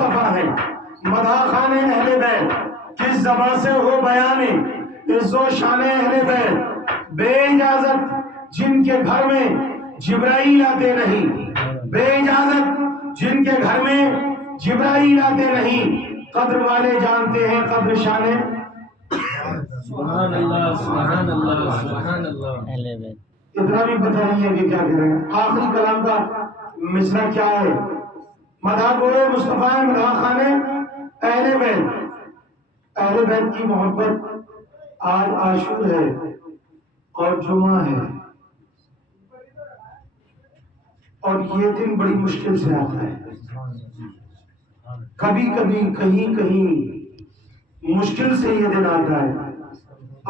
مصطفیٰ ہیں مدح خان اہل بیت، کس زبان سے ہو بیان عز و شان اہل بیت، بے اجازت جن کے گھر میں جبرائیل آتے نہیں، بے اجازت جن کے گھر میں جبرائیل آتے نہیں، قدر والے جانتے ہیں قدر شان سبحان اللہ سبحان اللہ سبحان اللہ اہل بیت۔ اتنا بھی پتہ نہیں ہے کہ کیا کریں۔ آخری کلام کا مصرع کیا ہے؟ مدح گوئے مصطفیٰ مدح خانے اہل بیت، اہل بیت کی محبت آج عاشور ہے اور جمعہ ہے، اور یہ دن بڑی مشکل سے آتا ہے، کبھی کبھی کہیں کہیں مشکل سے یہ دن آتا ہے۔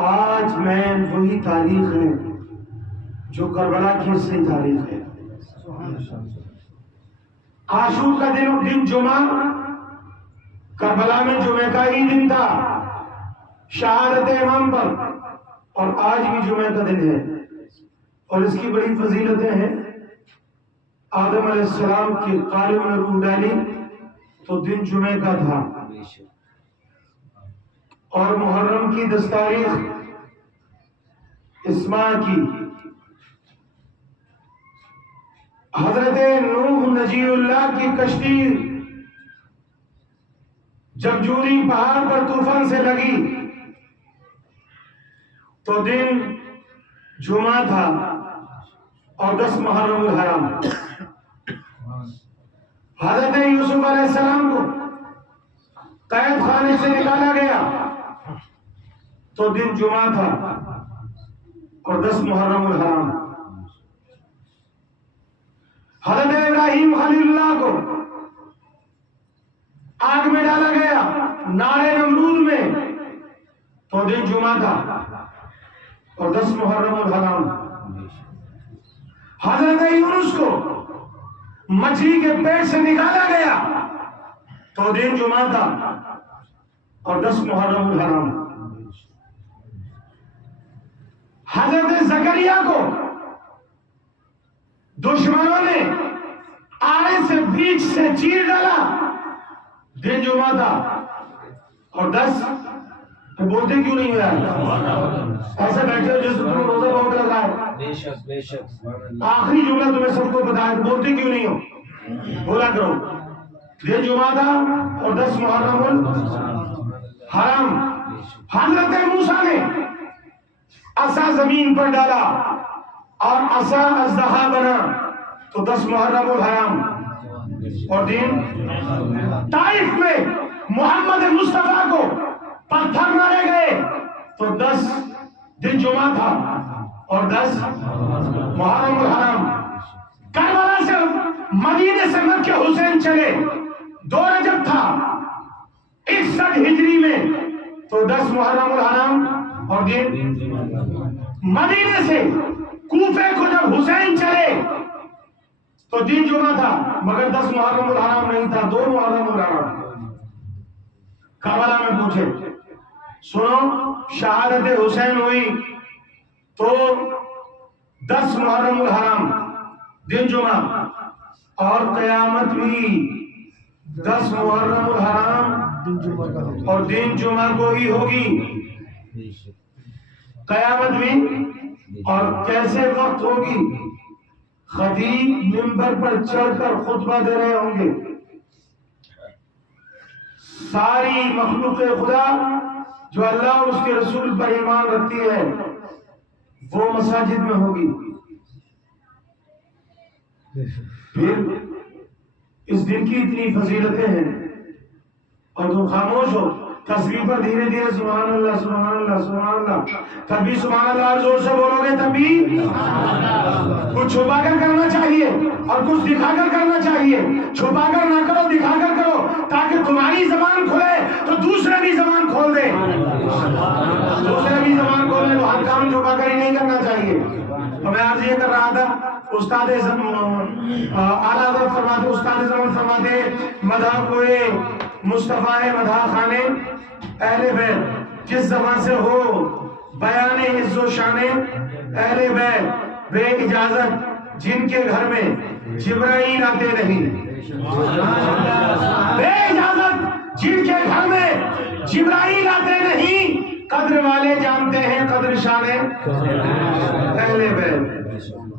آج میں وہی تاریخ ہے جو کربلا کی اصلی تاریخ ہے۔ عاشور کا دن جمعہ، کربلا میں جمعہ کا ہی دن تھا شہادت امام پر، اور آج بھی جمعہ کا دن ہے، اور اس کی بڑی فضیلتیں ہیں۔ آدم علیہ السلام کی قالب میں روح ڈالی تو دن جمعہ کا تھا، اور محرم کی 10 تاریخ اسماء کی، حضرت نوح نجی اللہ کی کشتی جب جوری پہاڑ پر طوفان سے لگی تو دن جمعہ تھا اور 10 محرم الحرام۔ حضرت یوسف علیہ السلام کو قید خانے سے نکالا گیا تو دن جمعہ تھا اور 10 محرم الحرام۔ حضرت ابراہیم خلیل اللہ کو آگ میں ڈالا گیا نارے نمرود میں تو دن جمعہ تھا اور 10 محرم الحرام۔ حضرت یونس کو مچھلی کے پیٹ سے نکالا گیا تو دن جمعہ تھا اور 10 محرم الحرام۔ حضرت زکریا کو دشمنوں نے آڑے سے بیچ سے چیر ڈالا، دن جمعہ تھا اور 10۔ بولتے کیوں نہیں ہوئے؟ ایسے بیٹھے ہو جس کو روزہ بہت لگ رہا ہے۔ بے شک بے شک آخری جملہ تمہیں سب کو بتایا، بولتے کیوں نہیں ہو؟ بولا کرو۔ دن جمعہ تھا اور 10 محرم الحرام۔ حضرت موسیٰ نے عصا زمین پر ڈالا اور عصا اژدہا بنا تو 10 محرم الحرام اور دن۔ طائف میں محمد مصطفیٰ کو پتھر مارے گئے تو 10 دن جمعہ تھا اور 10 محرم الحرام۔ کربلا سے مدینے سے مکہ حسین چلے 2 رجب تھا 61 ہجری میں تو 10 محرم الحرام اور دن۔ مدینے سے کوفے کو جب حسین چلے تو دن جمعہ تھا مگر 10 محرم الحرام نہیں تھا، 2 محرم الحرام۔ کربلا میں پوچھے سنو شہادت حسین ہوئی تو 10 محرم الحرام دن جمعہ، اور قیامت بھی 10 محرم الحرام اور دن جمعہ کو ہی ہوگی۔ قیامت بھی اور کیسے وقت ہوگی؟ خطیب منبر پر چڑھ کر خطبہ دے رہے ہوں گے، ساری مخلوق خدا جو اللہ اور اس کے رسول پر ایمان رکھتی ہے وہ مساجد میں ہوگی۔ پھر اس دن کی اتنی فضیلتیں ہیں اور تم خاموش ہو، تصویر پر دھیرے دھیرے سبحان اللہ سبحان اللہ سبحان اللہ، کبھی سبحان اللہ اور زور سے بولو گے تبھی کچھ چھپا کر کرنا چاہیے اور کچھ دکھا کر کرنا چاہیے۔ چھپا کر نہ کرو، دکھا کر کرو تاکہ تمہاری زبان کھلے تو دوسرے بھی زبان کھول دے، دوسرے بھی زبان کھول دے۔ ہر کام چھپا کر ہی نہیں کرنا چاہیے۔ تو میں آج یہ کر رہا تھا، استاد اعلیٰ حضرت فرماتے، استاد زمان فرماتے مدح کوئے مصطفیٰ مدح خانے اہل بیت، جس زبان سے ہو بیان عز و شان اہل بیت، بے اجازت جن کے گھر میں جبرائیل آتے نہیں، بے اجازت جبرائیل آتے نہیں، قدر والے جانتے ہیں قدر شان اہل بیت۔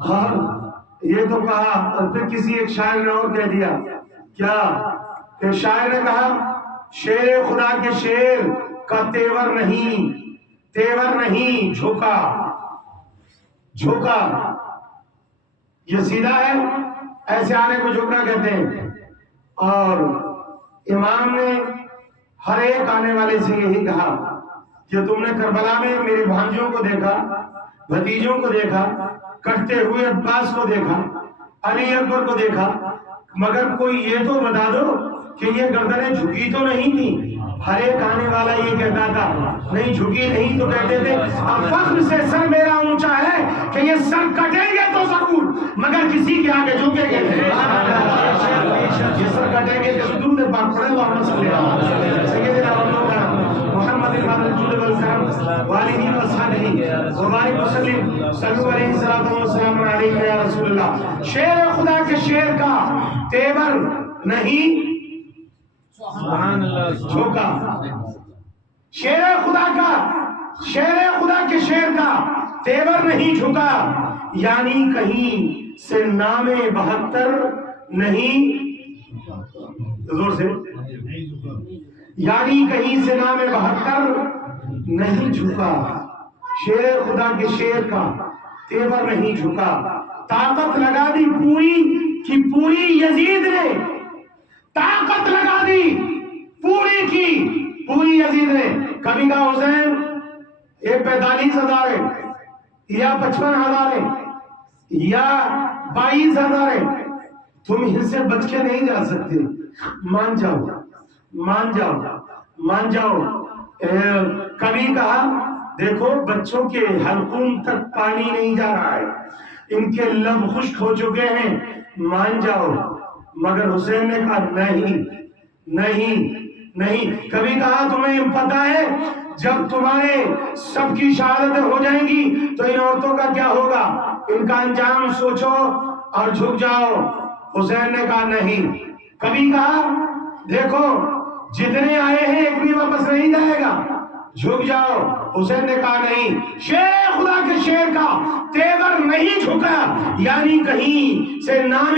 اور یہ تو کہا، اور پھر کسی ایک شاعر نے اور کہہ دیا کیا، کہ شاعر نے کہا شیر خدا کے شیر کا تیور نہیں جھکا، یہ سیدھا ہے، ایسے آنے کو جھکنا کہتے ہیں۔ اور امام نے ہر ایک آنے والے سے یہی کہا کہ تم نے کربلا میں میرے بھانجوں کو دیکھا، بھتیجوں کو دیکھا، کٹتے ہوئے عباس کو دیکھا، علی اکبر کو دیکھا، مگر کوئی یہ تو بتا دو کہ یہ گردنیں جھکی تو نہیں تھی؟ ہر ایک آنے والا یہ کہتا تھا نہیں جھکی نہیں، تو کہتے تھے اب فخر سے سر میرا اونچا ہے کہ یہ سر کٹیں گے تو ضرور مگر کسی کے آگے جھکیں گے، یہ سر کٹیں گے کہ درود پاک پڑھیں اللہم صلی علی سیدنا محمد الرسول والکرم والدین وصحبہ وبارک وسلم صلو علیہ السلام علیکم یا رسول اللہ۔ شیر خدا کے شیر کا تیور نہیں جھوکا، شیر خدا کے شیر کا تیور نہیں جھکا، یعنی کہیں سے نام 72 نہیں، زور سے، یعنی کہیں سے نام 72 نہیں جھکا، شیر خدا کے شیر کا تیور نہیں جھکا۔ طاقت لگا دی پوری کی پوری یزید نے، طاقت لگا دی پوری کی پوری یزید نے، کبھی کہا حسین یہ 45,000 ہے یا 55,000 ہے یا 22,000 ہے، تم ان سے بچ کے نہیں جا سکتے، مان جاؤ۔ کبھی کہا دیکھو بچوں کے حلقوم تک پانی نہیں جا رہا ہے، ان کے لب خشک ہو چکے ہیں، مان جاؤ، مگر حسین نے کہا نہیں۔ کبھی کہا تمہیں پتہ ہے جب تمہارے سب کی شہادتیں ہو جائیں گی تو ان عورتوں کا کیا ہوگا، ان کا انجام سوچو اور جھک جاؤ، حسین نے کہا نہیں۔ کبھی کہا دیکھو جتنے آئے ہیں ایک بھی واپس نہیں جائے گا، جھک جاؤ، حسین نے کہا نہیں۔ شیر خدا کے شیر کا تیور نہیں جھکا، یعنی کہیں سے نام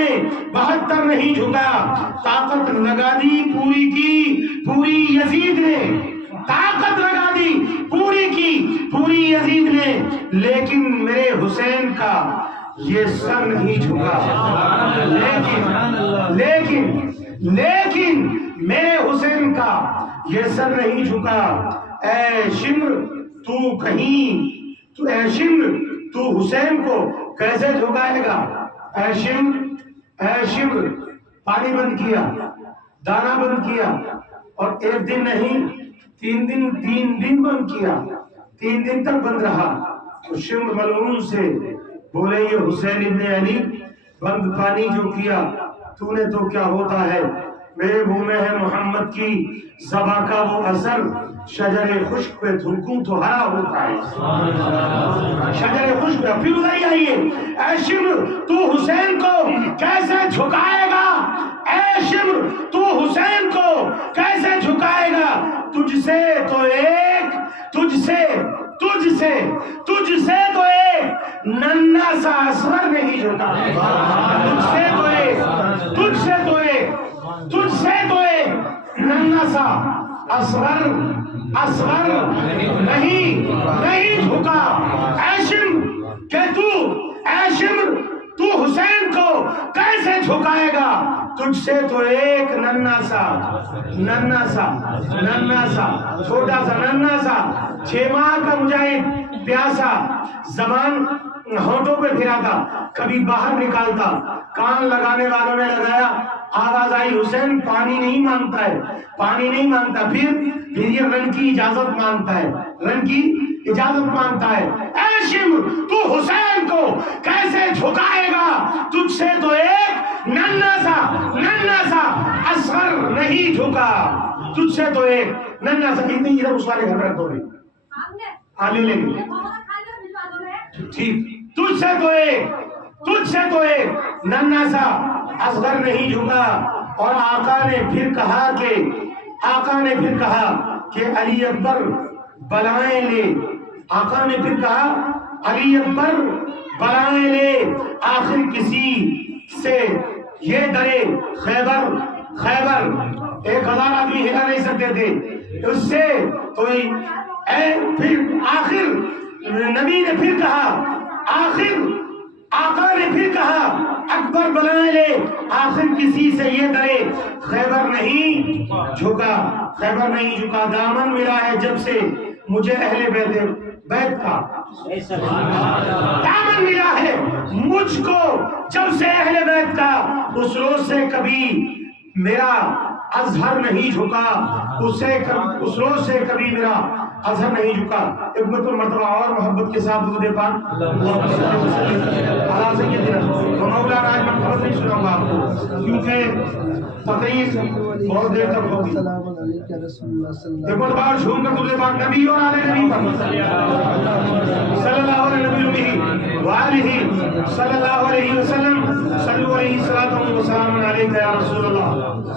72 نہیں جھکا۔ طاقت لگا دی پوری کی پوری یزید نے، طاقت لگا دی پوری کی پوری یزید نے، لیکن میرے حسین کا یہ سر نہیں جھکا، لیکن میرے حسین کا یہ سر نہیں جھکا۔ اے شمر تو حسین کو کیسے جھکائے گا؟ اے شمر پانی بند کیا، دانا بند کیا، اور ایک دن نہیں 3 دن بند کیا، 3 دن تک بند رہا۔ تو شمر ملعون سے بولے یہ حسین ابن علی بند پانی جو کیا تو نے تو کیا ہوتا ہے، میرے منہ میں ہے محمد کی ذبح کا وہ اثر، شجر خشک پہ تھوکوں تو ہرا ہوتا ہے، شجر خشک پہ۔ پھر ادھر آئیے، اے شمر تو حسین کو کیسے جھکائے گا، اے شمر تو حسین کو کیسے جھکائے گا، تجھ سے تو ایک ننھا سا اصغر نہیں جھکا، تجھ سے تو ایک ننھا سا اصغر نہیں جھکا۔ اے شمر تو حسین کو کیسے جھکائے گا، تجھ سے تو ایک ننھا سا چھوٹا سا ننھا سا 6 ماہ کا مجاہد پیاسا، زبان ہونٹوں پہ پھراتا، کبھی باہر نکالتا، کان لگانے والوں نے لگایا، آواز آئی حسین پانی نہیں مانگتا، پھر یہ رن کی اجازت مانگتا ہے، اے شمر تو حسین کو کیسے جھکائے گا، تجھ سے تو ایک ننھا سا اصغر نہیں جھکا، تجھ سے تو ایک ننھا سا، اتنی ادھر اس والے گھر میں رکھ دو آنے لے گی ٹھیک، تجھ سے تو ایک ننھا سا اصغر نہیں جھکا۔ اور آقا نے پھر کہا کہ علی اکبر بلائیں لے، آقا نے پھر کہا علی اکبر بلائیں لے، آخر کسی سے یہ ڈرے خیبر، خیبر 1000 آدمی ہلا نہیں سکتے تھے اس سے، تو پھر آخر نبی نے پھر کہا، آخر آقا نے پھر کہا اکبر بلائیں لے، آخر کسی سے یہ ڈرے خیبر نہیں جھکا، خیبر نہیں جھکا، دامن ملا ہے جب سے مجھے اہل بیت کا، دامن ملا ہے مجھ کو جب سے اہل بیت کا، اس روز سے کبھی میرا اظہر نہیں جھکا، اس روز سے کبھی میرا اظہر نہیں جھکا۔ ایک مرتبہ اور محبت کے ساتھ درود پاک اللہ سیدنا مولانا آج میں خبر نہیں سناؤں گا آپ کو کیونکہ تقریر بہت دیر تک ہوگی۔ ایک بار جھوم کر درود پاک نبی اور آل نبی پر صلی اللہ علیہ نبی وآلہ صلی اللہ علیہ وسلم، صلو علیہ الصلوۃ والسلام علیک یا رسول اللہ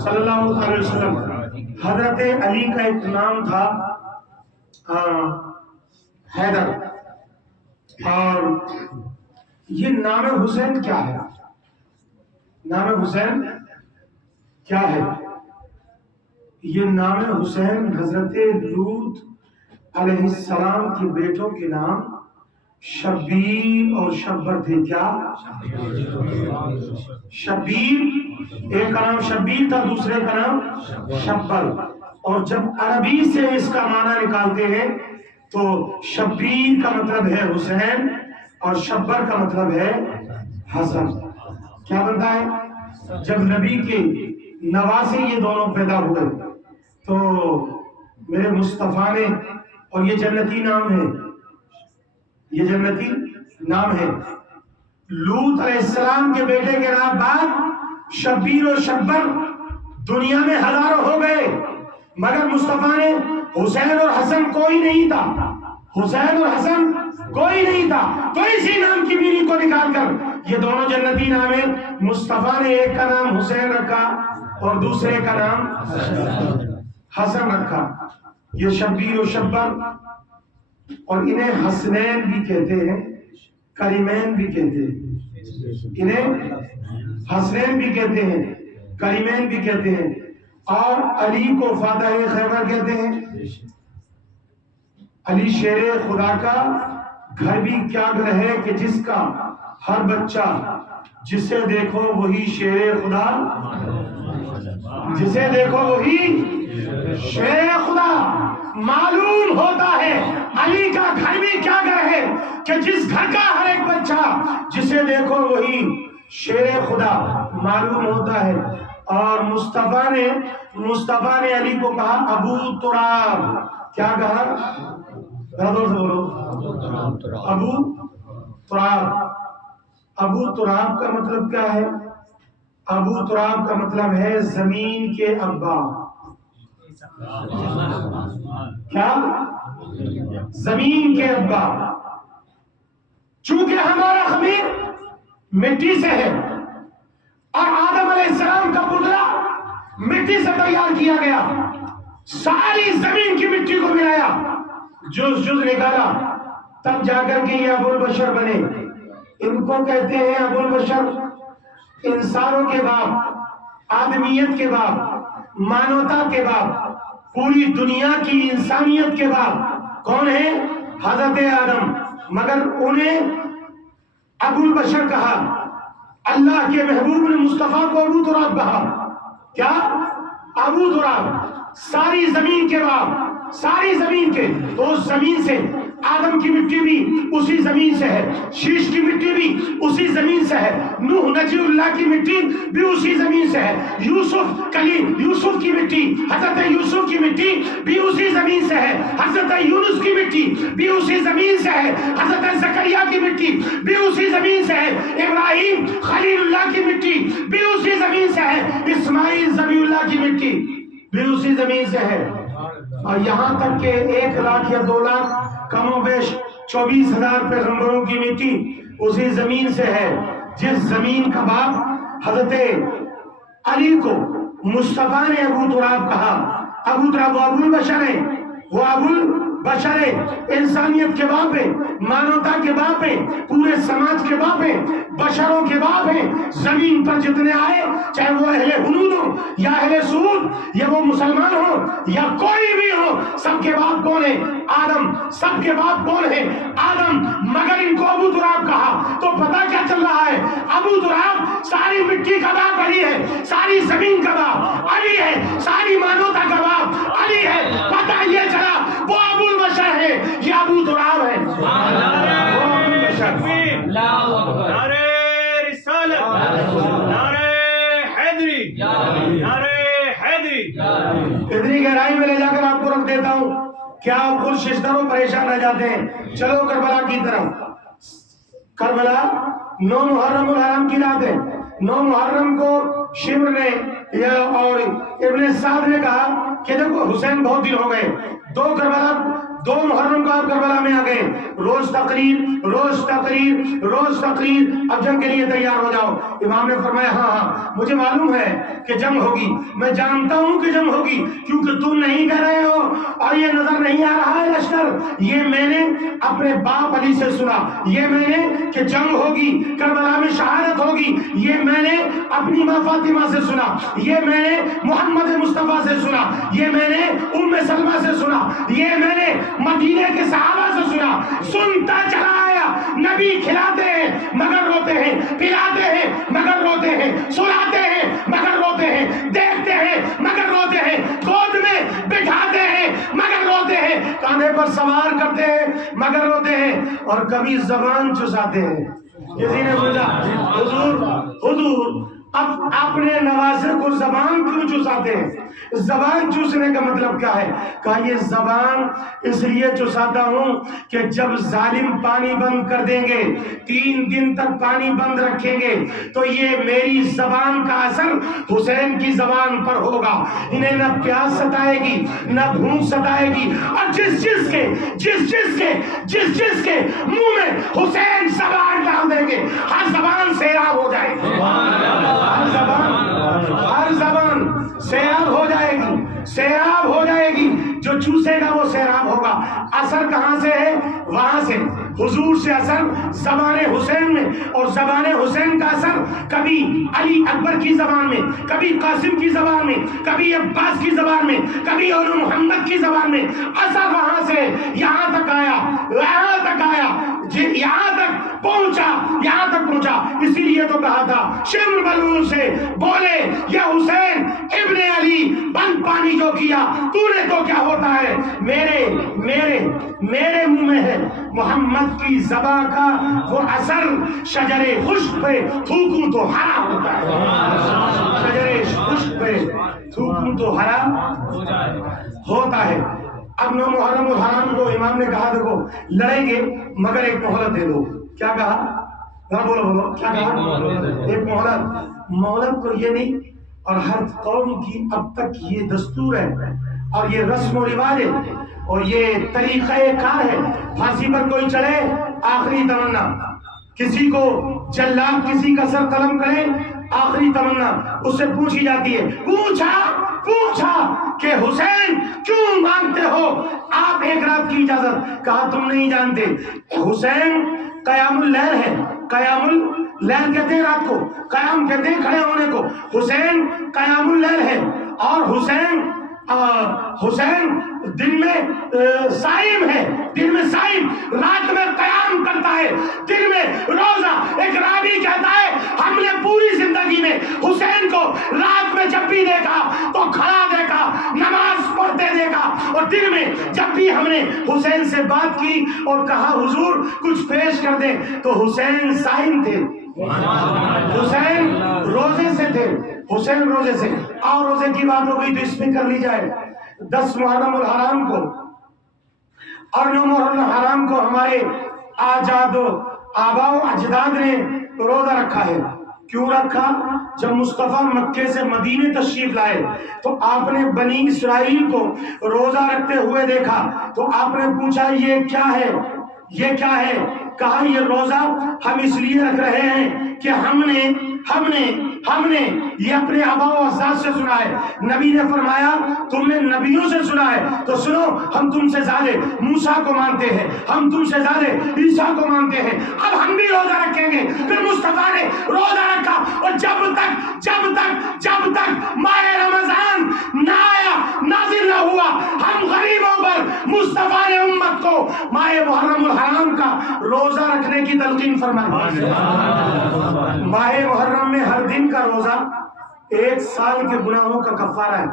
صلی اللہ علیہ وسلم۔ حضرت علی کا ایک نام تھا حیدر، اور یہ نام حسین کیا ہے؟ نام حسین کیا ہے؟ یہ نام حسین حضرت لوط علیہ السلام کے بیٹوں کے نام شبیر اور شبر تھے۔ کیا؟ شبیر، ایک کا نام شبیر تھا، دوسرے کا نام شبر، اور جب عربی سے اس کا معنی نکالتے ہیں تو شبیر کا مطلب ہے حسین اور شبر کا مطلب ہے حسن۔ کیا بنتا ہے؟ جب نبی کے نواسے یہ دونوں پیدا ہوئے تو میرے مصطفیٰ نے، اور یہ جنتی نام ہے، یہ جنتی نام ہے، لوط علیہ السلام کے بیٹے کے نام بعد شبیر و شبر دنیا میں ہزاروں ہو گئے، مگر مصطفیٰ نے حسین اور حسن کوئی نہیں تھا، حسین اور حسن کوئی نہیں تھا، تو اسی نام کی میننگ کو نکال کر یہ دونوں جنتی نام ہیں۔ مصطفیٰ نے ایک کا نام حسین رکھا اور دوسرے کا نام حسن رکھا، یہ شبیر و شبر، اور انہیں حسنین بھی کہتے ہیں، کریمین بھی کہتے ہیں، انہیں حسنین بھی کہتے ہیں، کریمین بھی کہتے ہیں، اور علی کو فاتح خیبر کہتے ہیں۔ علی شیر خدا کا گھر بھی کیا گھر ہے کہ جس کا ہر بچہ جسے دیکھو وہی شیر خدا، جسے دیکھو وہی شیر خدا معلوم ہوتا ہے۔ علی کا گھر بھی کیا گھر ہے کہ جس گھر کا ہر ایک بچہ جسے دیکھو وہی شیر خدا معلوم ہوتا ہے۔ اور مصطفیٰ نے علی کو کہا ابو تراب، کیا کہا؟ زور سے بولو، ابو تراب۔ ابو تراب کا مطلب کیا ہے؟ ابو تراب کا مطلب ہے زمین کے ابا۔ کیا؟ زمین کے ابا۔ چونکہ ہمارا خمیر مٹی سے ہے اور آدم علیہ السلام کا پتلا مٹی سے تیار کیا گیا، ساری زمین کی مٹی کو ملایا، جز نکالا، تب جا کر کے یہ ابو البشر بنے۔ ان کو کہتے ہیں ابو البشر، انسانوں کے باپ، آدمیت کے باپ، مانوتا کے باپ، پوری دنیا کی انسانیت کے باپ کون ہے؟ حضرت آدم، مگر انہیں ابو البشر کہا۔ اللہ کے محبوب نے مصطفیٰ کو ابو تراب کہا۔ کیا؟ ابو تراب، ساری زمین کے باپ، ساری زمین کے، تو اس زمین سے آدم کی مٹی بھی اسی زمین سے ہے، شیش کی مٹی بھی اسی زمین سے ہے، نوح نجی اللہ کی مٹی بھی اسی زمین سے ہے، یوسف کلیم، یوسف کی مٹی، حضرت یوسف کی مٹی بھی اسی زمین سے ہے، حضرت یونس کی مٹی بھی اسی زمین سے ہے، حضرت زکریا کی مٹی بھی اسی زمین سے ہے، ابراہیم خلیل اللہ کی مٹی بھی اسی زمین سے ہے، اسماعیل ذبیح اللہ کی مٹی بھی اسی زمین سے ہے، اور یہاں تک کہ 1 لاکھ یا 2 لاکھ کم و بیش 24,000 پیغمبروں کی مٹی اسی زمین سے ہے۔ جس زمین کا باپ حضرت علی کو مصطفیٰ نے ابو تراب کہا، ابو تراب ابو البشر ہے، وہ ابوال بشر ہے، انسانیت کے باپ ہیں، مانوتا کے باپ ہیں، پورے سماج کے باپ ہیں، بشروں کے باپ ہیں۔ زمین پر جتنے آئے، چاہے وہ اہل حدود ہو یا اہل سعود، یا وہ مسلمان ہو یا کوئی بھی ہو، سب کے باپ کون ہے؟ آدم۔ سب کے باپ کون ہے؟ آدم۔ مگر ان کو ابو تراب کہا تو پتہ کیا چل رہا ہے؟ ابو تراب ساری مٹی کا باپ علی ہے، ساری زمین کا باپ علی ہے، ساری مانوتا کا باپ علی ہے۔ پتہ یہ چلا وہ ابو البشر ہے، یہ ابو تراب ہے۔ وہ ابو البشر۔ نعرہ رسالت، نعرہ حیدری، نعرہ حیدری۔ اتنی گہرائی میں لے جا کر آپ کو رکھ دیتا ہوں، کیا آپ خود ششدروں پریشان رہ جاتے ہیں؟ چلو کربلا کی طرف۔ کربلا 9 محرم الحرام کی رات ہے۔ 9 محرم کو شمر نے اور ابن سعد نے کہا کہ دیکھو حسین بہت دن ہو گئے، 2 محرم کو آپ کربلا میں آ گئے، روز تقریر، روز تقریر، روز تقریر، اب جنگ کے لیے تیار ہو جاؤ۔ امام نے فرمایا ہاں مجھے معلوم ہے کہ جنگ ہوگی، میں جانتا ہوں کہ جنگ ہوگی، کیونکہ تم نہیں کہہ رہے ہو اور یہ نظر نہیں آ رہا ہے لشکر۔ یہ میں نے اپنے باپ علی سے سنا، یہ میں نے کہ جنگ ہوگی، کربلا میں شہادت ہوگی، یہ میں نے اپنی ماں فاطمہ سے سنا، یہ میں نے محمد مصطفیٰ سے سنا، یہ میں نے ام سلمہ سے سنا، یہ میں نے مدینے کے صحابہ سے سنا۔ سنتا چلا آیا، نبی کھلاتے ہیں مگر روتے ہیں، پلاتے ہیں مگر روتے ہیں، سلاتے ہیں مگر روتے ہیں، دیکھتے ہیں مگر روتے ہیں، گود میں بٹھاتے ہیں مگر روتے ہیں، کاندھے پر سوار کرتے ہیں مگر روتے ہیں، اور کبھی زبان چساتے ہیں۔ کسی نے پوچھا حضور اب اپنے نوازے کو زبان کیوں چوساتے ہیں؟ زبان چوسنے کا مطلب کیا ہے؟ کہا یہ زبان اس لیے چوساتا ہوں کہ جب ظالم پانی بند کر دیں گے، 3 دن تک پانی بند رکھیں گے، تو یہ میری زبان کا اثر حسین کی زبان پر ہوگا، انہیں نہ پیاس ستائے گی نہ بھوک ستائے گی، اور جس چیز کے منہ میں حسین زبان ڈال دیں گے، ہر زبان سیراب ہو جائے گی، ہر زبان سیراب ہو جائے گی، سیراب ہو جائے گی، جو چوسے گا وہ سیراب ہوگا۔ اثر کہاں سے ہے؟ وہاں سے، حضور سے اثر زبان حسین میں، اور زبان حسین کا اثر کبھی علی اکبر کی زبان میں، کبھی قاسم کی زبان میں، کبھی عباس کی زبان میں، کبھی اور محمد کی زبان میں، اثر وہاں سے یہاں تک آیا، یہاں تک پہنچا۔ اسی لیے تو کہا تھا شمر بلعون سے، بولے یا حسین ابن علی، بند پانی جو کیا تو نے تو کیا ہوتا ہے؟ میرے منہ میں ہے محمد کی زباں کا وہ اثر، شجر خشک پہ تھوکوں تو ہرا ہوتا ہے، شجر خشک پہ تھوکوں تو ہرا ہوتا ہے۔ اب 9 محرم الحرام کو امام نے کہا دیکھو لڑیں گے مگر ایک مہلت دے دو۔ کیا کہا؟ بولو کیا کہا؟ ایک مہلت تو یہ نہیں، اور ہر قوم کی اب تک یہ دستور ہے اور یہ رسم و رواج ہے اور یہ طریقہ کار ہے، پھانسی پر کوئی چڑھے آخری تمنا، کسی کو جلاد کسی کا سر قلم کرے آخری تمنا اس سے پوچھی جاتی ہے، پوچھا کہ حسین کیوں مانگتے ہو آپ ایک رات کی اجازت؟ کہا تم نہیں جانتے، حسین قیام اللیل ہے، قیام اللیل کہتے ہیں رات کو، قیام کہتے ہیں کھڑے ہونے کو، حسین قیام اللیل ہے، اور حسین دن میں صائم ہے، دن میں صائم، رات میں قیام کرتا ہے، دن میں روزہ۔ ایک راوی کہتا ہے ہم نے پوری زندگی میں حسین کو رات میں جب بھی دیکھا تو کھڑا دیکھا، نماز پڑھتے دیکھا، اور دن میں جب بھی ہم نے حسین سے بات کی اور کہا حضور کچھ پیش کر دیں تو حسین صائم تھے، حسین روزے سے تھے، حسین روزے سے۔ اور روزے کی بات ہو گئی تو اس میں کر لی جائے 10 محرم الحرام کو اور 9 محرم الحرام کو ہمارے آجاد و آبا و اجداد نے روزہ رکھا ہے۔ کیوں رکھا؟ جب مصطفیٰ مکے سے مدینے تشریف لائے تو آپ نے بنی اسرائیل کو روزہ رکھتے ہوئے دیکھا تو آپ نے پوچھا یہ کیا ہے، یہ کیا ہے؟ کہا یہ روزہ ہم اس لیے رکھ رہے ہیں کہ ہم نے ہم نے یہ اپنے آباء و اجداد سے سنا ہے. نبی نے فرمایا تم نے نبیوں سے سنا ہے تو سنو ہم تم سے زیادہ موسیٰ کو مانتے ہیں, ہم تم سے زیادہ عیسیٰ کو مانتے ہیں. اب ہم بھی روزہ رکھیں گے. پھر مصطفیٰ نے روزہ رکھا اور جب تک ماہ رمضان نہ آیا, نازل نہ ہوا, ہم غریبوں پر مصطفیٰ نے امت کو ماہ محرم الحرام کا روزہ رکھنے کی تلقین فرمائی. ماہ محرم میں ہر دن کا روزہ 1 سال کے گناہوں کا کفارہ ہے.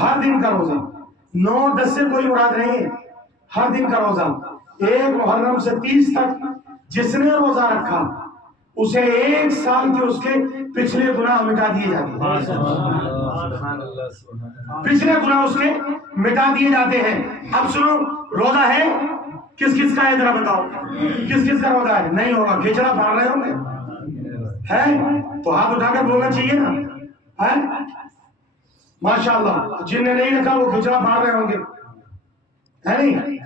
ہر دن کا روزہ 9-10 سے کوئی مراد نہیں ہے. ہر دن کا روزہ 1 محرم سے 30 تک جس نے روزہ رکھا اسے 1 سال کے اس کے پچھلے گناہ مٹا دیے جاتے ہیں. پچھلے گناہ اس کے مٹا دیے جاتے ہیں. اب سنو روزہ ہے کس کس کا ہے ذرا بتاؤ, کس کس کا روزہ ہے؟ نہیں ہوگا, کھچڑا پھاڑ رہے ہوں گے ہے تو ہاتھ اٹھا کر بولنا چاہیے نا ہے. ماشاءاللہ جن نے نہیں رکھا وہ کھچڑا پھاڑ رہے ہوں گے ہے نہیں.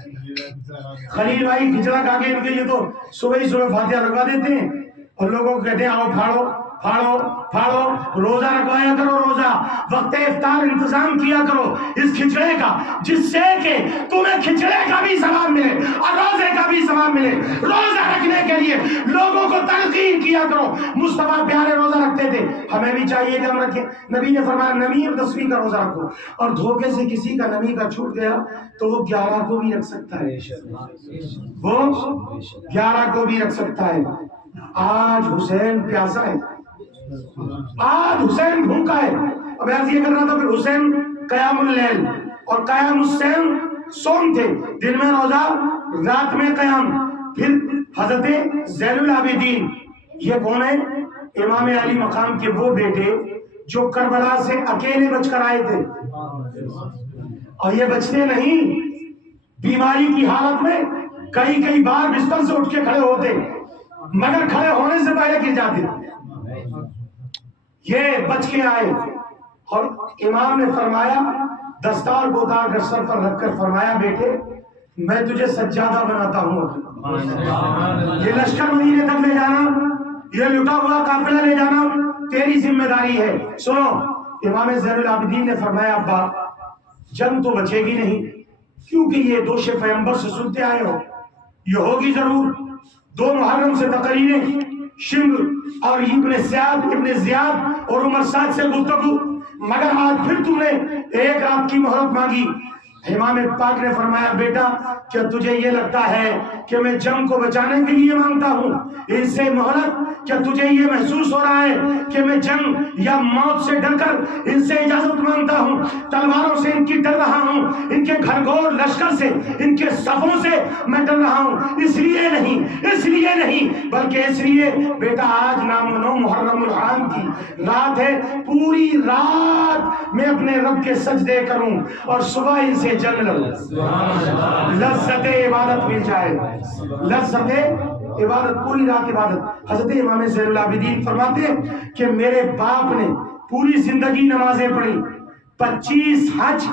خلیل بھائی کھچڑا کھا کے ان کے لیے تو صبح ہی صبح فاتحہ لگوا دیتے ہیں اور لوگوں کو کہتے ہیں آؤ پھاڑو پھاڑو پھاڑو. روزہ رکھوایا کرو, روزہ وقت افطار انتظام کیا کرو اس کھچڑے کا, جس سے کہ تمہیں کھچڑے کا بھی ثواب ملے اور روزے کا بھی ثواب ملے. روزہ رکھنے کے لیے لوگوں کو تلقین کیا کرو. مصطفیٰ پیارے روزہ رکھتے تھے, ہمیں بھی چاہیے کہ ہم رکھیں. نبی نے فرمایا نمی اور 10ویں کا روزہ رکھو, اور دھوکے سے کسی کا نمی کا چھوٹ گیا تو وہ 11 کو بھی رکھ سکتا ہے, وہ 11 کو بھی رکھ سکتا ہے. آج حسین پیاسا ہے, آج حسین بھوکا ہے. اب ایسا یہ کر رہا تھا پھر حسین قیام اللیل اور قیام السیم سوم تھے, دن میں روزہ رات میں قیام. پھر حضرت زین العابدین یہ کون ہے؟ امام علی مقام کے وہ بیٹے جو کربلا سے اکیلے بچ کر آئے تھے, اور یہ بچتے نہیں, بیماری کی حالت میں کئی بار بستر سے اٹھ کے کھڑے ہوتے مگر کھڑے ہونے سے پہلے گر جاتے. یہ بچ کے آئے اور امام نے فرمایا دستار کو اتار کر سر پر رکھ کر فرمایا بیٹے میں تجھے سجادہ بناتا ہوں, یہ لشکر مدینے تک لے جانا, یہ لٹا ہوا قافلہ لے جانا تیری ذمہ داری ہے. سنو امام زین العابدین نے فرمایا ابا جنگ تو بچے گی نہیں, کیونکہ یہ دوش پیغمبر سے سنتے آئے ہو, یہ ہوگی ضرور. 2 محرم سے تقریریں شمر اور ابن زیاد اور عمر سعد سے گفتگو, مگر آج پھر تم نے 1 رات کی مہلت مانگی. امام پاک نے فرمایا بیٹا کیا تجھے یہ لگتا ہے کہ میں جنگ کو بچانے کے لیے مانگتا ہوں ان سے مہلت؟ کیا تجھے یہ محسوس ہو رہا ہے کہ میں جنگ یا موت سے ڈر کر ان سے اجازت مانگتا ہوں, تلواروں سے ان کی ڈر رہا ہوں, ان کے گھرگور لشکر سے, ان کے صفوں سے میں ڈر رہا ہوں؟ اس لیے نہیں بلکہ اس لیے بیٹا آج نام و نو محرم الحرام کی رات ہے, پوری رات میں اپنے رب کے سجدے کروں اور صبح ان سے جنگ لڑوں, لذت عبادت مل جائے, لذت عبادت, پوری رات عبادت. حضرت امام زین العابدین فرماتے ہیں کہ میرے باپ نے پوری زندگی نمازیں پڑھی, 25 حج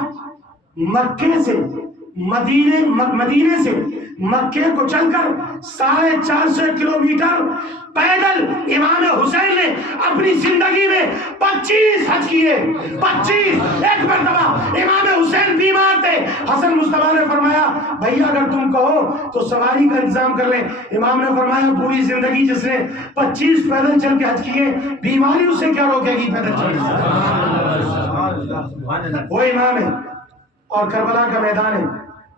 مکے سے مدینے سے مکے کو چل کر 450 کلومیٹر پیدل امام حسین نے اپنی زندگی میں 25 حج کیے. 25 ایک مرتبہ امام حسین بیمار تھے, حسن مصطفیٰ نے فرمایا بھیا اگر تم کہو تو سواری کا انتظام کر لیں. امام نے فرمایا پوری زندگی جس نے 25 پیدل چل کے حج کیے, بیماری اسے کیا روکے گی پیدل چلنے سے؟ وہ امام ہے اور کربلا کا میدان ہے.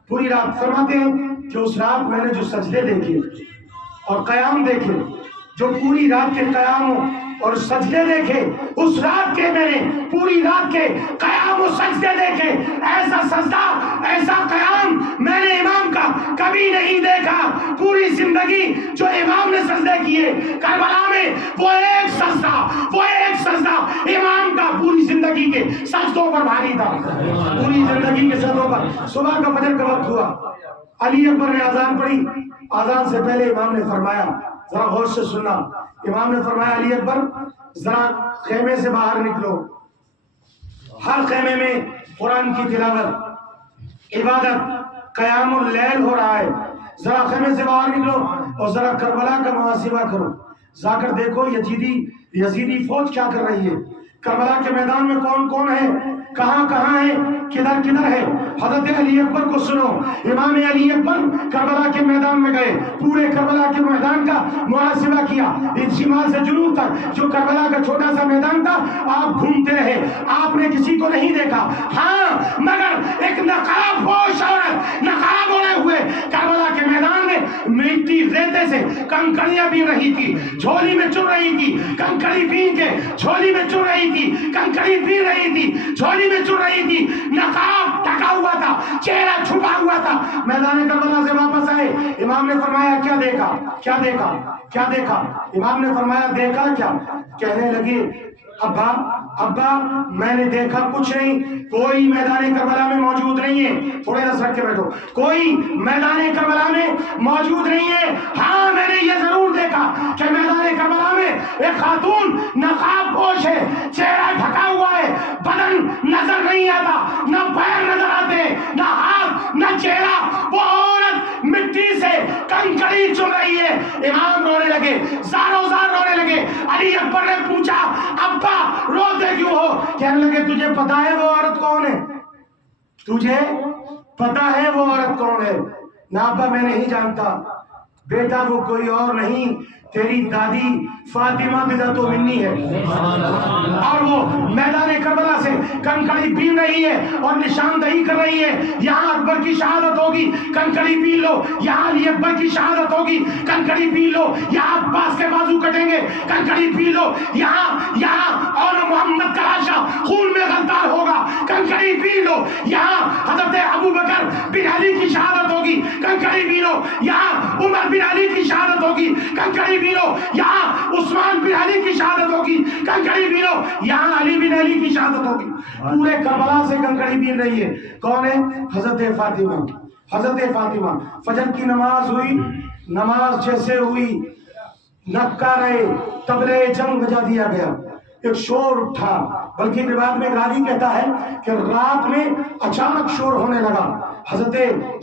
پوری رات فرماتے ہیں کہ اس رات میں نے جو سجدے دیکھے اور قیام دیکھے, جو پوری رات کے قیام اور سجدے دیکھے, اس رات کے میں نے پوری رات کے قیام و سجدے دیکھے, ایسا سجدہ ایسا قیام میں نے امام کا کبھی نہیں دیکھا. پوری زندگی جو امام نے سجدے کیے کربلا میں وہ ایک سجدہ امام کا پوری زندگی کے سجدوں پر بھاری تھا, پوری زندگی کے سجدوں پر. صبح کا فجر کا وقت ہوا, علی اکبر نے اذان پڑھی, اذان سے پہلے امام نے فرمایا ذرا غور سے سننا, امام نے فرمایا علی اکبر ذرا خیمے سے باہر نکلو, ہر خیمے میں قرآن کی تلاوت, عبادت, قیام اللیل ہو رہا ہے, ذرا خیمے سے باہر نکلو اور ذرا کربلا کا محاسبہ کرو, جا کر دیکھو یزیدی فوج کیا کر رہی ہے، کربلا کے میدان میں کون کون ہے، کہاں کہاں ہے، کدھر کدھر ہے۔ حضرت علی اکبر کو سنو، امام علی اکبر کربلا کے میدان میں گئے، پورے کربلا کے میدان کا محاسبہ کیا، شمال سے جنوب تک جو کربلا کا چھوٹا سا میدان تھا آپ گھومتے رہے، آپ نے کسی کو نہیں دیکھا، ہاں مگر ایک نقاب پوش عورت نقاب اوڑھے ہوئے کربلا کے میدان میں مٹی ریتے سے کنکریاں بھی رہی تھی، جھولی میں چن رہی تھی، کنکری بین کے جھولی میں چن رہی تھی، کنکری پی رہی تھی، جھولی میں چن رہی تھی، نقاب ڈھکا ہوا تھا، چہرہ چھپا ہوا تھا۔ میدان کربلا سے واپس آئے، امام نے فرمایا کیا دیکھا کیا دیکھا کیا دیکھا؟ امام نے فرمایا دیکھا کیا؟ کہنے لگے ابا میں نے دیکھا کچھ نہیں، کوئی میدان کربلا میں موجود نہیں ہے، تھوڑے دس رکھ کے بیٹھو، کوئی میدان کربلا میں موجود نہیں ہے، ہاں میں نے یہ ضرور دیکھا کہ میدان کربلا میں ایک خاتون نقاب پوش ہے، چہرہ ڈھکا ہوا ہے، بدن نظر نہیں آتا، نہ پیر نظر آتے، نہ ہاتھ نہ چہرہ، وہ عورت مٹی سے کنکری چن رہی ہے۔ امام رونے لگے، زاروں زار رونے لگے۔ علی اکبر نے پوچھا ابا روتے کیوں ہو؟ کہنے لگے تجھے پتا ہے وہ عورت کون ہے؟ تجھے پتا ہے وہ عورت کون ہے؟ نہ ابا میں نہیں جانتا۔ بیٹا وہ کوئی اور نہیں، تیری دادی فاطمہ بنت منی ہے، اور وہ میدان کربلا سے کنکری بین رہی ہے اور نشاندہی کر رہی ہے، یہاں اکبر کی شہادت ہوگی کنکری بین لو، یہاں علی اکبر کی شہادت ہوگی کنکری بین لو، یہاں عباس کے بازو کٹیں گے کنکری بین لو، یہاں اور محمد کا لاشا خون میں غلطان ہوگا کنکری بین لو، یہاں حضرت ابوبکر بن علی کی شہادت ہوگی کنکری بین لو، یہاں عمر بن علی کی شہادت ہوگی کنکری بین لو، یہاں عثمان بن علی کی شہادت ہوگی کنکری بین لو، یہاں علی بن علی کی شہادت ہوگی۔ پورے کربلا سے کنکری بین رہی ہے، کون ہے؟ حضرت فاطمہ۔ حضرت فاطمہ فجر کی نماز ہوئی، نماز جیسے ہوئی نکارے طبلے جنگ بجا دیا گیا، ایک شور اٹھا، بلکہ روایت میں راوی کہتا ہے کہ رات میں اچانک شور ہونے لگا۔ حضرت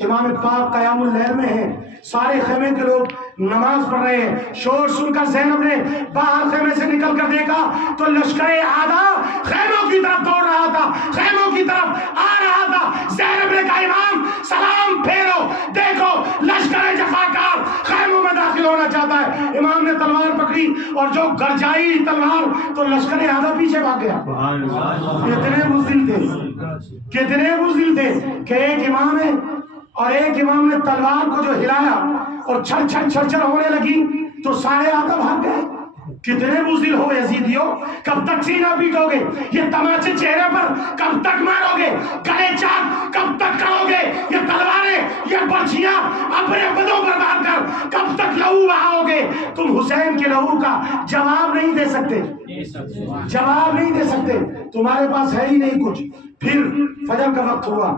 امام پاک قیام اللیل میں ہیں، سارے خیمے کے لوگ نماز پڑھ رہے ہیں، شور سن کر زینب نے باہر خیمے سے نکل کر دیکھا تو لشکر آدھا خیموں کی طرف دوڑ رہا تھا، خیموں کی طرف آ رہا تھا۔ زینب نے کہا امام سلام پھیرو، دیکھو لشکر جفاکار خیموں میں داخل ہونا چاہتا ہے۔ امام نے تلوار پکڑی اور جو گرجائی تلوار تو لشکر آدھا پیچھے بھاگ گیا۔ کتنے بزدل تھے، کتنے بزدل تھے کہ ایک امام ہے اور ایک امام نے تلوار کو جو ہلایا اور چھڑ چھڑ چھڑ چھڑ ہونے لگی تو سارے آدھا بھاگ گئے۔ کتنے بزدل ہو یزیدیو، کب تک سینہ پیٹو گے؟ یہ تماچے چہرے پر کب تک مارو گے؟ گلے چاک کب تک کرو گے؟ یہ تلواریں، یہ برچھیاں اپنے بدوں پر مار کر کب تک لہو بہاؤ گے؟ تم حسین کے لہو کا جواب نہیں دے سکتے، جواب نہیں دے سکتے، تمہارے پاس ہے ہی نہیں کچھ۔ پھر فجر کا وقت ہوا،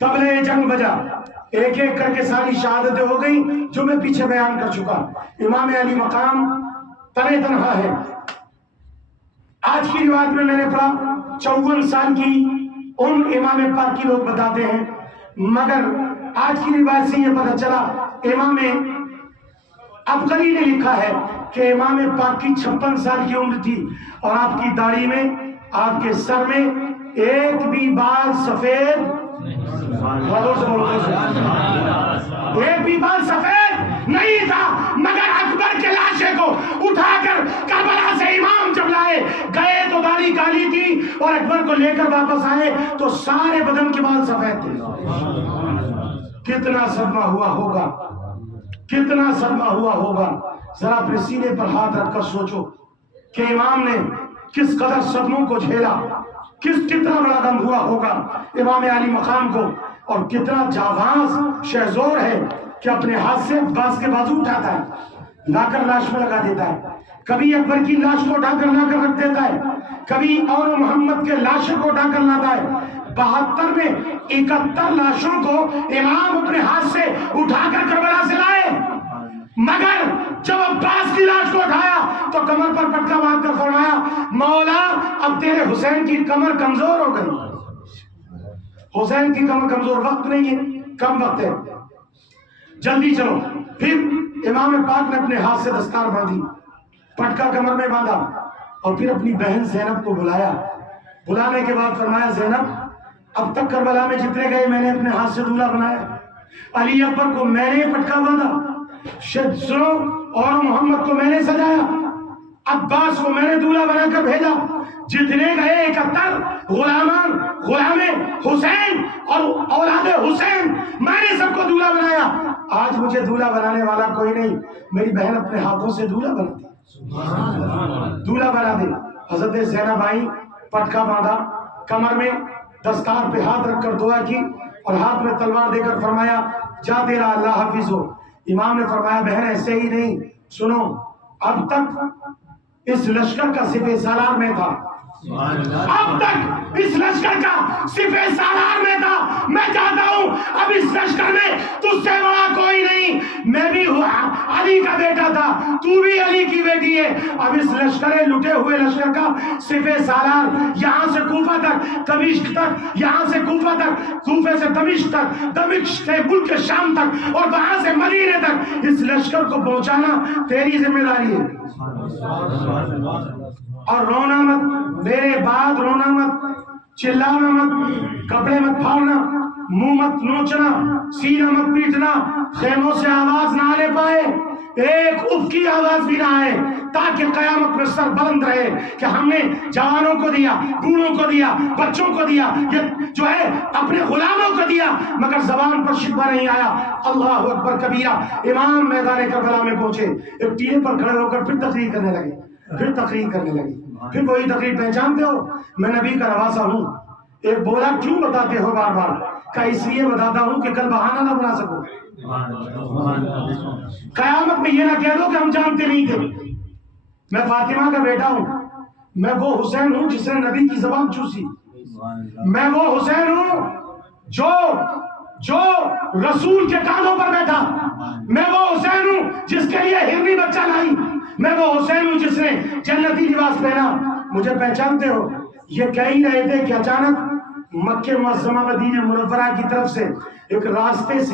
طبلے جنگ بجا، ایک ایک کر کے ساری شہادتیں ہو گئی جو میں پیچھے بیان کر چکا۔ امام علی مقام تنے تنہا ہے۔ آج کی روایت میں نے پڑھا 54 سال کی عمر امام پاک کی لوگ بتاتے ہیں، مگر آج کی روایت سے یہ پتہ چلا امام ابقری نے لکھا ہے کہ امام پاک کی 56 سال کی عمر تھی اور آپ کی داڑھی میں، آپ کے سر میں ایک بھی بال سفید ایک بھی بال سفید نہیں تھا، مگر اکبر کے لاشے کو اٹھا کر کربلا سے امام جب لائے گئے تو داڑھی کالی تھی اور اکبر کو لے کر واپس آئے تو سارے بدن کے بال سفید تھے۔ کتنا صدمہ ہوا ہوگا، کتنا صدمہ ہوا ہوگا۔ ذرا اپنے سینے پر ہاتھ رکھ کر سوچو کہ امام نے کس قدر صدموں کو جھیلا، کتنا بڑا غم ہوا ہوگا امام علی مقام کو، اور کتنا جاواز شہزور ہے کہ اپنے ہاتھ سے عباس کے بازو اٹھاتا ہے، لا کر لاش میں لگا دیتا ہے، کبھی اکبر کی لاش کو اٹھا کر لا کر رکھ دیتا ہے، کبھی اور محمد کے لاشوں کو اٹھا کر لاتا ہے۔ 72 میں 71 لاشوں کو امام اپنے ہاتھ سے اٹھا کر کربلا سے لائے، مگر جب عباس کی لاش کو اٹھایا تو کمر پر پٹکا باندھ کر فرمایا مولا اب تیرے حسین کی کمر کمزور ہو گئی، حسین کی کمر کمزور، وقت نہیں ہے، کم وقت ہے۔ جلدی چلو. پھر امام پاک نے اپنے ہاتھ سے دستار باندھی, پٹکا کمر میں باندھا, اور پھر اپنی بہن زینب کو بلایا. بلانے کے بعد فرمایا زینب اب تک کربلا میں جتنے گئے میں نے اپنے ہاتھ سے دولہا بنایا, علی اکبر کو میں نے پٹکا باندھا, سنو اور محمد کو میں نے سجایا, عباس کو میں نے دولہا بنا کر بھیجا, جتنے گئے 71 غلام حسین اور اولاد حسین میں نے سب کو دولہا بنایا. آج مجھے دولہا بنانے والا کوئی نہیں, میری بہن اپنے ہاتھوں سے دولہا بناتی, دولہا بنا دے. حضرت زینب آئی, پٹکا باندھا, کمر میں دستار پہ ہاتھ رکھ کر دعا کی اور ہاتھ میں تلوار دے کر فرمایا جا تیرا اللہ حافظ ہو. امام نے فرمایا بہن ایسے ہی نہیں, سنو اب تک اس لشکر کا سپہ سالار میں تھا, اب تک اس لشکر کا سپہ سالار میں تھا, میں چاہتا ہوں اب اس لشکر میں تجھ سے بڑا کوئی نہیں, میں بھی علی کا بیٹا تھا, تو بھی علی کی بیٹی ہے, اب اس لشکر لٹے ہوئے لشکر کا سپہ سالار یہاں سے کوفہ تک, دمشق تک, یہاں سے کوفہ تک, کوفے سے دمشق تک, دمشق سے ملک شام تک, اور وہاں سے مدینے تک اس لشکر کو پہنچانا تیری ذمہ داری ہے. اور رونا مت, میرے بعد رونا مت, چلانا مت, کپڑے مت پھاڑنا, منہ مت نوچنا, سینہ مت پیٹنا, خیموں سے آواز نہ آنے پائے, ایک اف کی آواز بھی نہ آئے, تاکہ قیامت میں سر بلند رہے کہ ہم نے جوانوں کو دیا, بوڑھوں کو دیا, بچوں کو دیا, یہ جو ہے اپنے غلاموں کو دیا, مگر زبان پر شکوہ نہیں آیا. اللہ اکبر کبیرہ. امام میدان کربلا میں پہنچے, ایک ٹیلے پر کھڑے ہو کر پھر تقریر کرنے لگے, پھر تقریر کرنے لگی. پھر وہی تقریر پہچانتے ہو, میں نبی کا نواسا ہوں. ایک بولا کیوں بتاتے ہو بار بار, کہ اس لیے بتاتا ہوں کہ کل بہانہ نہ بنا سکو, قیامت میں یہ نہ کہہ دو کہ ہم جانتے نہیں تھے. میں فاطمہ کا بیٹا ہوں, میں وہ حسین ہوں جس نے نبی کی زبان چوسی, میں وہ حسین ہوں جو رسول کے کانوں پر بیٹھا, میں وہ حسین ہوں جس کے لیے ہرنی بچہ لائی, میں وہ حسین ہوں جس نے جنتی لباس پہنا. مجھے پہچانتے ہو؟ یہ کہہ ہی رہے تھے کہ اچانک مکہ معظمہ مدینہ منورہ کی طرف سے ایک راستے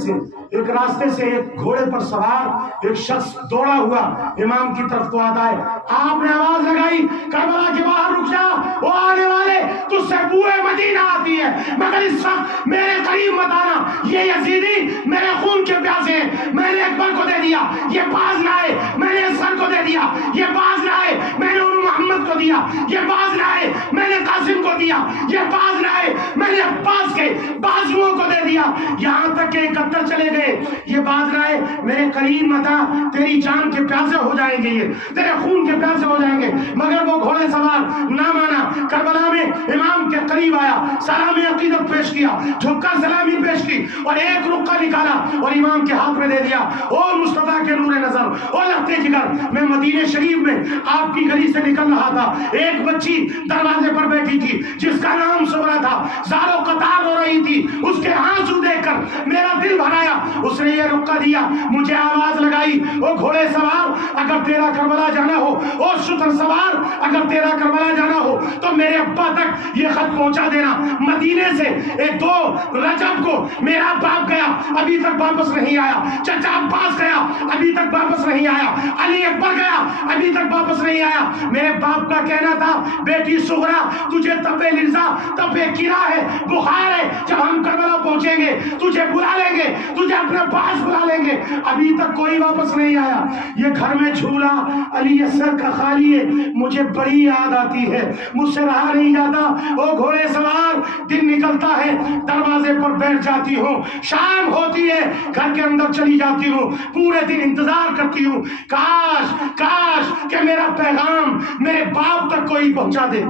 سے ایک گھوڑے پر سوار ایک شخص دوڑا ہوا امام کی طرف کو آتا ہے. آپ نے آواز لگائی کربلا کے باہر رک جا, وہ آنے والے تجھ سے بوئے مدینہ آتی ہے, مگر اس وقت میرے قریب مت آنا, یہ یزیدی میرے خون کے پیاسے ہیں, میں نے اکبر کو دے دیا, یہ باز نہ آئے, میں نے اصغر کو دے دیا, یہ باز نہ آئے, میں نے محمد کو دیا, یہ باز نہ آئے, میں نے قاسم کو دیا, یہ باز نہ آئے, میں نے عباس کے بازوؤں کو دے دیا, یہاں تک کہ 71 چلے گئے, یہ باز نہ آئے, میرے قریب مت آ, تیری جان کے پیاسے ہو جائیں گے, یہ تیرے خون کے پیاسے ہو جائیں گے. مگر وہ گھوڑے سوار نہ مانا, کربلا میں امام کے قریب آیا, سلام عقیدت پیش کیا, جھک کر سلامی پیش کی, اور ایک رکہ نکالا اور امام کے ہاتھ میں دے دیا. او مصطفیٰ کے نور نظر, او لختے جگر, میں مدینہ شریف میں آپ کی گلی سے نکل رہا تھا, ایک بچی دروازے پر بیٹھی تھی جس کا نام سغرا تھا, زارو قطار ہو رہی تھی, اس کے آنسو دیکھ کر میرا دل بھرایا, اس نے یہ رکہ دیا, مجھے آواز لگائی, او گھوڑے سوار اگر تیرا کربلا جانا ہو, او شتر سوار اگر تیرا کربلا جانا ہو تو میرے ابا تک یہ خط پہنچا دینا. مدینے سے 2 رجب کو میرا باپ گیا, ابھی تک واپس نہیں آیا, چچا عباس گیا, ابھی تک واپس نہیں آیا, علی اکبر گیا, ابھی تک واپس نہیں آیا. میرے باپ کا کہنا تھا بیٹی سغرا تجھے تپے لرزا تپے کرا ہے, بخار ہے, جب ہم کربلا پہنچیں گے تجھے بلا لیں گے, تجھے اپنے پاس بلا لیں گے. ابھی تک کوئی واپس نہیں آیا. یہ گھر میں جھولا علی اصغر کا خالی ہے, مجھے بڑی یاد آتی ہے, مجھ سے رہا نہیں جاتا. وہ گھوڑے سوار, دن نکلتا ہے, دروازے پر بیٹھ جاتی ہوں, شام ہوتی ہے, گھر کے اندر چلی جاتی ہوں, پورے دن انتظار کرتی ہوں, کاش کہ میرا پیغام میرے باپ تک کوئی پہنچا دے.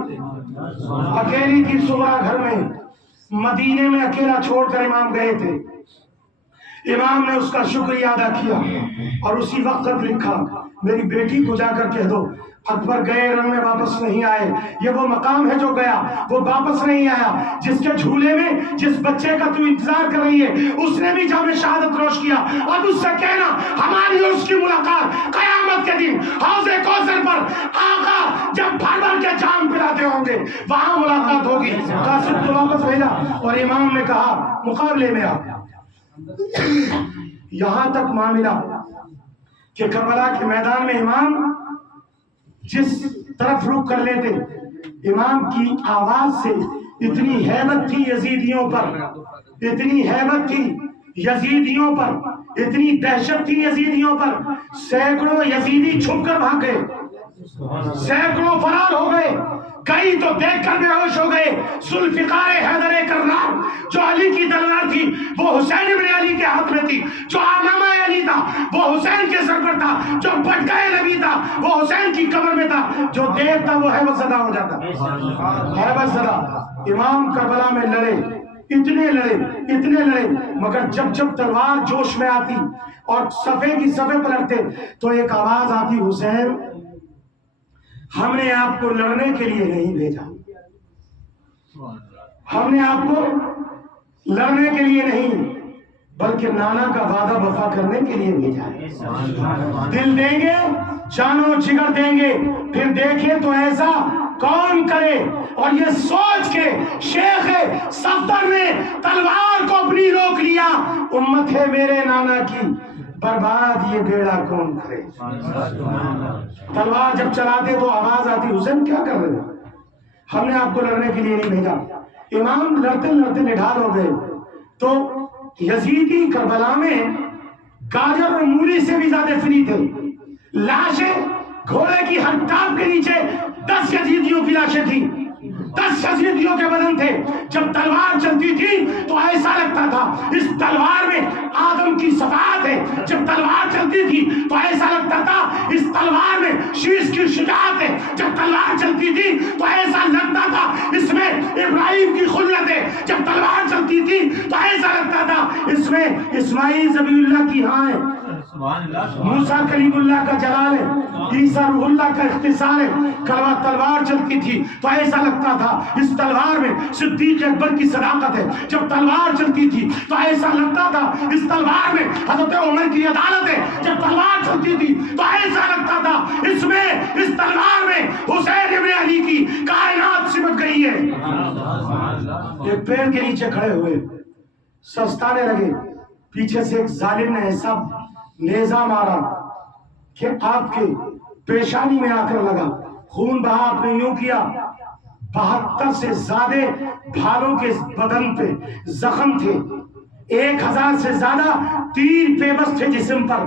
اکیلی تھی سغرا گھر میں, مدینے میں اکیلا چھوڑ کر امام گئے تھے. امام نے اس کا شکریہ ادا کیا اور اسی وقت لکھا, میری بیٹی کو جا کر کہہ دو اکبر گئے رنگ میں واپس نہیں آئے. یہ وہ مقام ہے جو گیا وہ واپس نہیں آیا. جس کے جھولے میں جس بچے کا تو انتظار کر رہی ہے اس نے بھی جام شہادت نوش کیا. اب اس سے کہنا ہماری اور اس کی ملاقات قیامت کے دن حوض کوثر پر آقا جب بھر بھر کے جام پلاتے ہوں گے وہاں ملاقات ہوگی. قاسم کو واپس بھیجا اور امام نے کہا مقابلے میں آ. یہاں تک معاملہ کہ کربلا کے میدان میں امام جس طرف رخ کر لیتے، امام کی آواز سے اتنی ہیبت تھی یزیدیوں پر، اتنی ہیبت تھی یزیدیوں پر، اتنی دہشت تھی یزیدیوں پر، سینکڑوں یزیدی چھپ کر بھاگ گئے، سینکڑوں فرار ہو گئے، کئی تو دیکھ کر بے ہوش ہو گئے۔ ذوالفقار حیدر کرار جو علی کی تلوار تھی وہ حسین ابن علی کے ہاتھ میں تھی، جو امامہ علی تھا وہ حسین کے سر پر تھا، جو پٹکائے نبی تھا وہ حسین کی کمر میں تھا، جو دیکھتا وہ حیبت زدہ ہو جاتا، حیبت زدہ۔ امام کربلا میں لڑے، اتنے لڑے، مگر جب تلوار جوش میں آتی اور صفے کی صفے پلٹتے تو ایک آواز آتی، حسین ہم نے آپ کو لڑنے کے لیے نہیں بھیجا، ہم نے آپ کو لڑنے کے لیے نہیں بلکہ نانا کا وعدہ وفا کرنے کے لیے بھیجا ہے۔ دل دیں گے، جان و جگر دیں گے، پھر دیکھیں تو ایسا کون کرے۔ اور یہ سوچ کے شیخ صفدر نے تلوار کو اپنی روک لیا، امت ہے میرے نانا کی، برباد یہ بیڑا کون کرے۔ تلوار جب چلاتے تو آواز آتی، حسین کیا کر رہے ہیں، ہم نے آپ کو لڑنے کے لیے نہیں بھیجا۔ امام لڑتے نڈھال ہو گئے تو یزیدی کربلا میں گاجر اور مولی سے بھی زیادہ فری تھے۔ لاشیں گھوڑے کی ہر ٹاپ کے نیچے 10 یزیدیوں کی لاشیں تھیں، 10 یزیدیوں کے بدن تھے۔ جب تلوار چلتی تھی تو ایسا لگتا تھا اس تلوار میں آدم کی صفات ہے، جب تلوار چلتی تھی تو ایسا لگتا تھا اس تلوار میں شیش کی شجاعت ہے، جب تلوار چلتی تھی تو ایسا لگتا تھا اس میں ابراہیم کی خلت ہے، جب تلوار چلتی تھی تو ایسا لگتا تھا اس میں اسماعیل ذبیح اللہ کی ہاں ہے، موسیٰ کلیم اللہ کا جلال ہے، عیسیٰ روح اللہ کا اختصار ہے۔ تلوار چلتی تھی تو ایسا لگتا تھا اس تلوار میں صدیق اکبر کی صداقت ہے، جب تلوار چلتی تھی تو ایسا لگتا تھا اس تلوار میں حضرت عمر کی عدالت ہے، جب تلوار چلتی تھی تو ایسا لگتا تھا اس تلوار میں حسین ابن علی کی کائنات سمٹ گئی ہے۔ ایک پیڑ کے نیچے کھڑے ہوئے سستانے لگے، پیچھے سے ایک ظالم نے ایسا نیزہ مارا کہ آپ کے پیشانی میں آ کر لگا، خون بہا، آپ نے یوں کیا، 72 سے زیادہ بھالوں کے بدن پہ زخم تھے، 1000 سے زیادہ تیر پیبس تھے جسم پر۔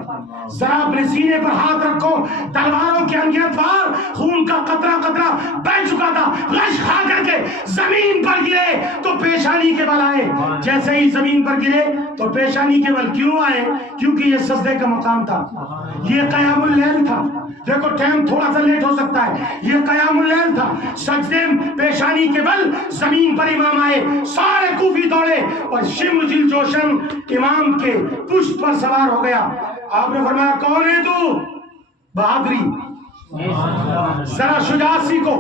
ذرا اپنے سینے پر ہاتھ رکھو، تلواروں کے انگیت وار، خون کا قطرہ قطرہ بہ چکا تھا، لش کھا کر کے زمین پر گرے تو پیشانی کے بل آئے۔ جیسے ہی زمین پر گرے تو پیشانی کے بل کیوں آئے؟ کیونکہ یہ سجدے کا مقام تھا، یہ قیام اللیل تھا۔ دیکھو ٹائم تھوڑا سا لیٹ ہو سکتا ہے، یہ قیام اللیل تھا، سجدے پیشانی کے بل زمین پر امام آئے، سارے کوفی دوڑے اور شمر جل جوشن امام کے پشت پر سوار ہو گیا۔ آپ نے فرمایا کون ہے تو؟ بہادری، ذرا شجاعت سیکھو،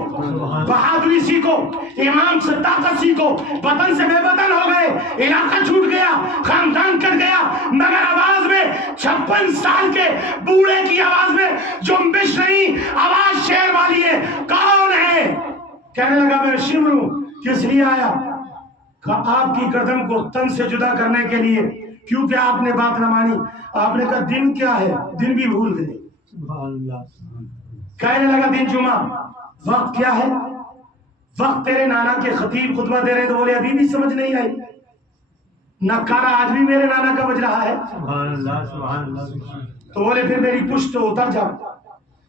بہادری سیکھو، امام سے طاقت سیکھو۔ وطن سے بے وطن ہو گئے، علاقہ چھوٹ گیا، خاندان کٹ گیا، مگر آواز میں 56 سال کے بوڑھے کی آواز میں جنبش نہیں، آواز شیر والی ہے۔ کون ہے؟ کہنے لگا میں شمر ہوں۔ کس لیے آیا؟ کہا آپ کی گردن کو تن سے جدا کرنے کے لیے، کیونکہ آپ نے بات نہ مانی۔ آپ نے کہا دن کیا ہے؟ دن بھی بھول گئے۔ کہنے لگا دن جمعہ۔ وقت کیا ہے؟ وقت تیرے نانا کے خطیب خطبہ دے رہے تو بولے ابھی بھی سمجھ نہیں آئی؟ نکارا آج بھی میرے نانا کا بج رہا ہے۔ تو بولے پھر میری پشت اتر جا،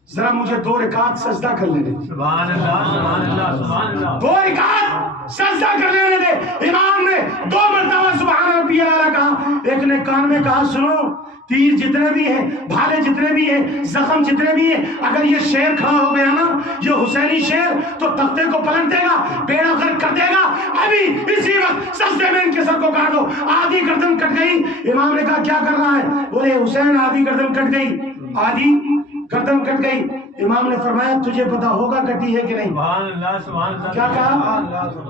ذرا مجھے 2 رکعت سجدہ کر لینے دے۔ 2 رکعت سجدہ کر لینے دے۔ امام نے 2 مرتبہ سبحان ربی الاعلیٰ کہا، ایک نے کان میں کہا سنو، تیر جتنے بھی ہیں، بھالے جتنے بھی ہیں، زخم جتنے بھی ہیں، اگر یہ شیر کھڑا ہو گیا نا، یہ حسینی شیر، تو تختے کو پلٹ دے گا، بیڑا غرق کر دے گا۔ ابھی اسی وقت سجدے میں ان کے سر کو کاٹ دو۔ آدھی گردن کٹ گئی۔ امام نے کہا کیا کر رہا ہے؟ بولے حسین آدھی گردن کٹ گئی، آدھی گردن کٹ گئی۔ امام نے فرمایا تجھے پتا ہوگا کٹی ہے کہ نہیں؟ کیا کہا؟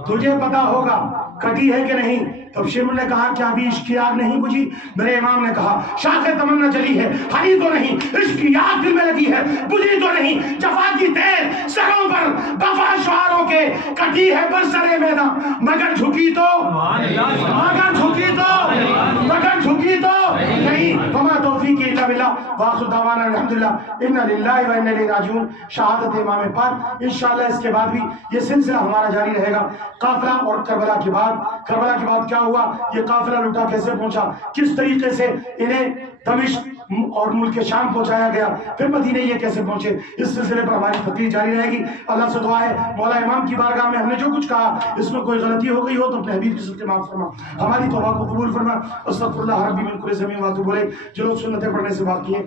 تجھے پتا ہوگا کٹی ہے کہ نہیں؟ تب شمر نے کہا کیا ابھی عشق کی آگ نہیں بجھی؟ میرے امام نے کہا شاخ تمنا جلی ہے، ہری تو نہیں، عشق کی آگ دل میں لگی ہے، بجھی تو نہیں، جفا کی تیر سروں پر وفا شعاروں کے کٹی ہے برسر میدان، مگر جھکی تو نہیں، وما توفیقی الا باللہ، وآخر دعوانا الحمدللہ، انا للہ و انا الیہ راجعون۔ شہادت امام پاک انشاءاللہ اس کے بعد بھی یہ سلسلہ ہمارا جاری رہے گا۔ قافلہ اور کربلا کے بعد کیا ہوا، یہ قافلہ لٹا کیسے پہنچا، کس طریقے سے انہیں دمشق اور ملک شام پہنچایا گیا، پھر مدینے یہ کیسے پہنچے، اس سلسلے پر ہماری تقریر جاری رہے گی۔ اللہ سے دعا ہے مولا امام کی بارگاہ میں ہم نے جو کچھ کہا اس میں کوئی غلطی ہو گئی ہو تو اپنے حبیب کی صدقے معاف فرما، ہماری توبہ کو قبول فرما۔ استغفر اللہ ربی من کل ذنب و اتوب الیہ۔ جو لوگ سنتیں پڑھنے سے باقی ہیں